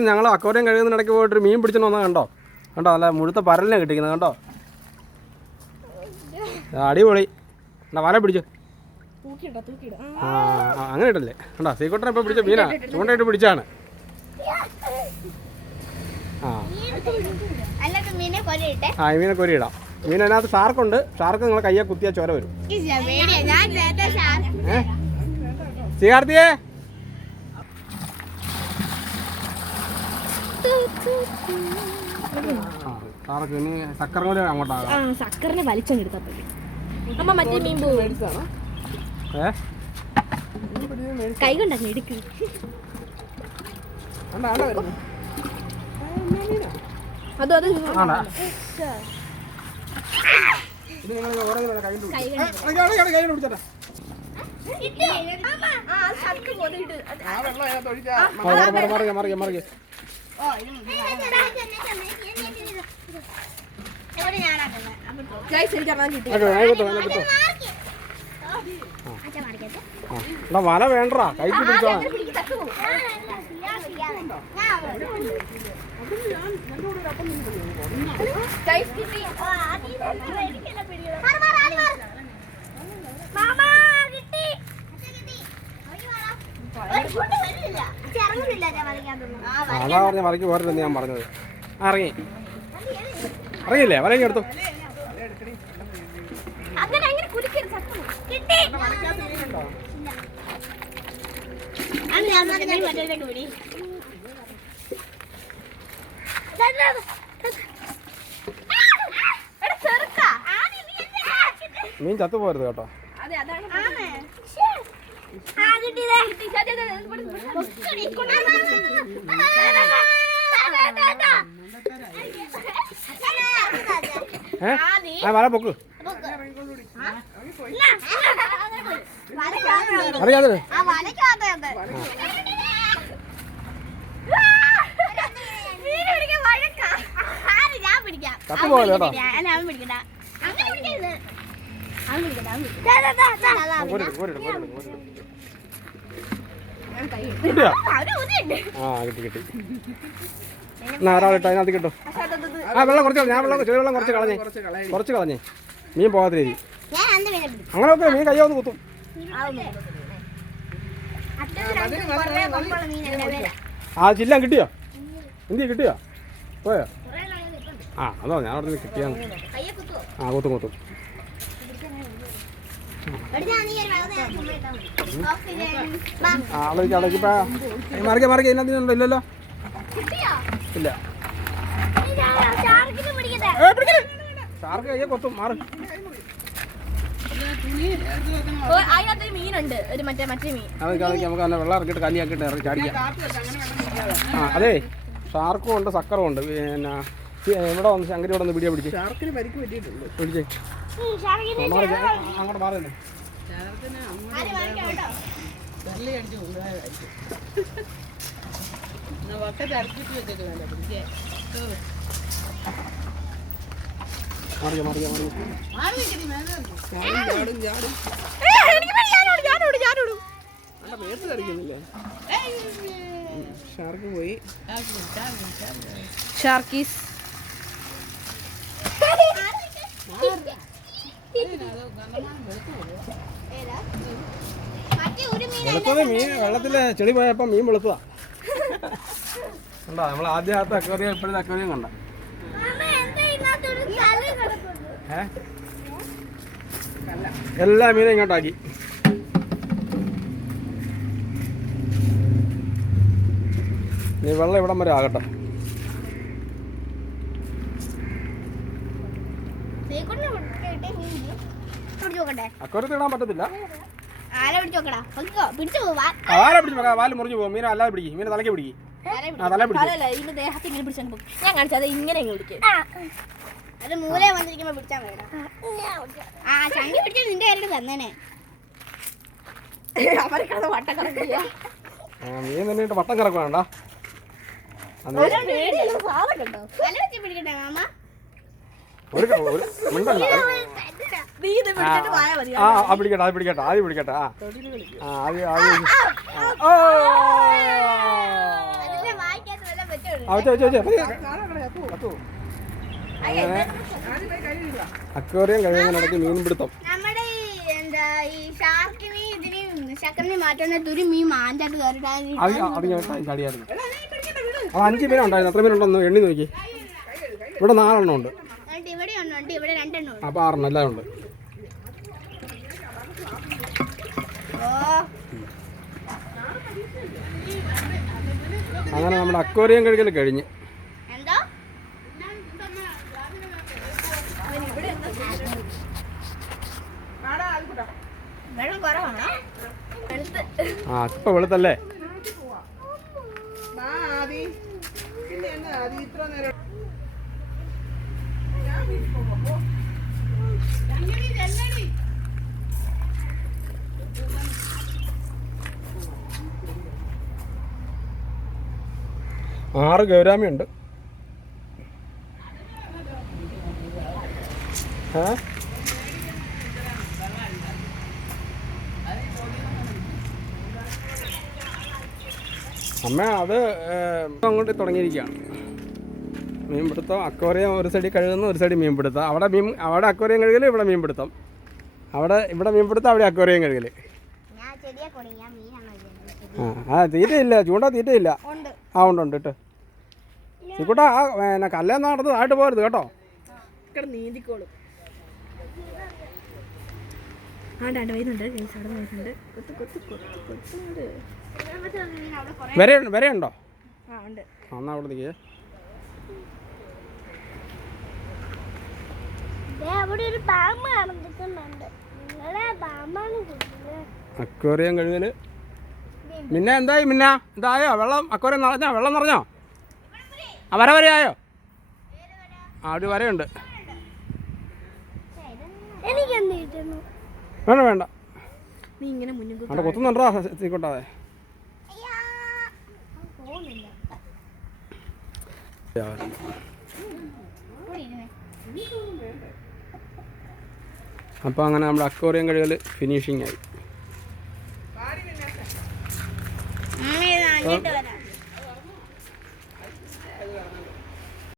ഞങ്ങൾ അക്വേറിയം കഴുകുന്നിടയ്ക്ക് പോയിട്ട് മീൻ പിടിച്ചെന്ന് വന്നാൽ കണ്ടോ കണ്ടോ നല്ല മുഴുത്ത പരലിനെ കിട്ടിക്കുന്നത് കണ്ടോ. അടിപൊളി എന്നാ വല പിടിച്ചു. അങ്ങനെ ഇട്ടല്ലേ കണ്ടോ. സീക്കോട്ടനെ ഇപ്പോൾ പിടിച്ച മീനാ, ചൂണ്ടയിട്ട് പിടിച്ചാണ്. ഈ മീനെ കൊരിയിടാം. മീൻ അതിനകത്ത് ഷാർക്കുണ്ട്. ഷാർക്ക് നിങ്ങളെ കയ്യെ കുത്തിയാൽ ചോര വരും. സ്വീകാർത്തിയേ ഷാർക്ക് ഇനി സക്കർ കൂടെ അങ്ങോട്ടാകാം. സക്കറിനെ വലിച്ചെടുത്താൽ അമ്മ മറ്റേ മീൻ പോകും കൈ കൊണ്ടങ്ങ് എടുക്കും. അതോ അത് വല വേണ്ടാ കൈക്ക് പിടിച്ചോ. അതാ പറഞ്ഞ വലയ്ക്ക് പോരല്ലെന്ന് ഞാൻ പറഞ്ഞത്. ഇറങ്ങി അറിയില്ലേ വലയ്ക്ക് എടുത്തു. മീൻ ചത്തു പോരുത് കേട്ടോ. വല പൊക്ക് അറിയാതെ ചത്തു പോകല്ലോ കേട്ടോ. കിട്ടി ഒരാളിട്ടോ അതിനകത്ത് കിട്ടും. വെള്ളം കുറച്ച് ഞാൻ ചെറിയ വെള്ളം കുറച്ച് കളഞ്ഞേ മീൻ പോകാത്ത രീതി. അങ്ങനെ ഒക്കെ മീൻ കയ്യോ ഒന്ന് കുത്തും. ചില്ലാൻ കിട്ടിയോ? എന്തി കിട്ടിയോ? പോയോ? അതോ ഞാൻ അവിടെ നിന്ന് കിട്ടിയാണ്. കുത്തും മറിക്ക ഇതിനകത്തുണ്ടോ? ഇല്ലല്ലോ ഇല്ല. ഷാർക്ക് കയ്യെ കൊത്തും. മാറി മീനുണ്ട് നമുക്ക് നല്ല വെള്ളം ഇറക്കിയിട്ട് കല്ലിയാക്കിയിട്ട് ഇറക്കി ചാടിക്കാം. അതെ ഷാർക്കും ഉണ്ട് സക്കറും ഉണ്ട്. പിന്നെ ഇവിടെ വന്ന് ശങ്കരി ഇവിടെ ഒന്ന് വീഡിയോ പിടിച്ചേ. അങ്ങോട്ട് മാറില്ലേ. ഷാർക്ക് പോയി. ഷാർക്കീസ് വെളുത്തത് മീൻ വെള്ളത്തില് ചെളി പോയപ്പോ മീൻ വെളുത്തതാ കണ്ടോ. നമ്മൾ ആദ്യത്തെ അക്വേറിയം ഇപ്പോഴത്തെ അക്വേറിയം കണ്ട. എല്ലാ മീനും ഇങ്ങോട്ടാക്കി. നീ വെള്ളം ഇവിടം വരെ ആകട്ടെ. അക്വേറിയത്തിൽ ഇടാൻ പറ്റത്തില്ല. വാല് മുറിഞ്ഞു പോകും. മീനെ അല്ലാതെ പിടിക്കും. മീനെ തലയ്ക്ക് പിടിക്കും. ഞാൻ കാണിച്ചത് ഇങ്ങനെ മീൻ തന്നെ വട്ടം കറക്കണ്ട. പിടിക്കട്ടെ ആദ്യം പിടിക്കട്ടെ. അക്വേറിയം കഴിയുന്നതിനിടയ്ക്ക് മീൻപിടുത്തം. നമ്മുടെ എന്താ ഈ ഷാർക്കിനെയും ഇതിനെയും ശക്കറിനെയും മാറ്റുന്ന ഒരു മീൻ മാഞ്ചാട്ട് കയറിയിട്ട് അത് ഞാൻ ചാടിയായിരുന്നു. അത് 5 മീനുണ്ടായിരുന്നു. എത്ര മീനുണ്ടെന്ന് എണ്ണി നോക്കി. ഇവിടെ 4 ഉണ്ട്. ഇവിടെ ഒന്നുണ്ട്, ഇവിടെ 2 ഉണ്ട്. അപ്പോൾ 6 എല്ലാം ഉണ്ട്. അങ്ങനെ നമ്മുടെ അക്വേറിയം കഴുകൽ കഴിഞ്ഞ്. ആ ഇപ്പൊ വെളുത്തല്ലേ. ആറ് ഗൗരാമിയുണ്ട്. അമ്മ അത് അങ്ങോട്ട് തുടങ്ങിയിരിക്കുകയാണ് മീൻപിടുത്തം. അക്വേറിയം ഒരു സൈഡിൽ കഴുകുന്നു, ഒരു സൈഡിൽ മീൻപിടുത്തം. അവിടെ അക്വേറിയം കഴുകൽ, ഇവിടെ മീൻപിടുത്തം. ഇവിടെ മീൻപിടുത്തം, അവിടെ അക്വേറിയം കഴുകൽ. ആ തീറ്റയില്ല, ചൂണ്ട തീറ്റയില്ല. ആ ഉണ്ട് ഇട്ട് ചീക്കൂട്ടാ. പിന്നെ കല്ലേന്ന് നടന്ന് താഴ്ട്ട് പോരുത് കേട്ടോ. നീന്തിക്കോളും. വരെയുണ്ടോ? എന്നാ അവിടെ നിൽക്കേ. അക്വേറിയം കഴുകല്. പിന്നെ എന്തായി? ഇതായോ വെള്ളം? അക്വേറിയം നിറഞ്ഞോ? വെള്ളം നിറഞ്ഞോ? ആ വരെയായോ? ആ ഒരു വരയുണ്ട്. വേണ്ട അവിടെ കൊത്തുന്നുണ്ടോ തീക്കൊട്ടാതെ? അപ്പോൾ അങ്ങനെ നമ്മുടെ അക്വേറിയം കഴുകൽ ഫിനിഷിംഗ് ആയി.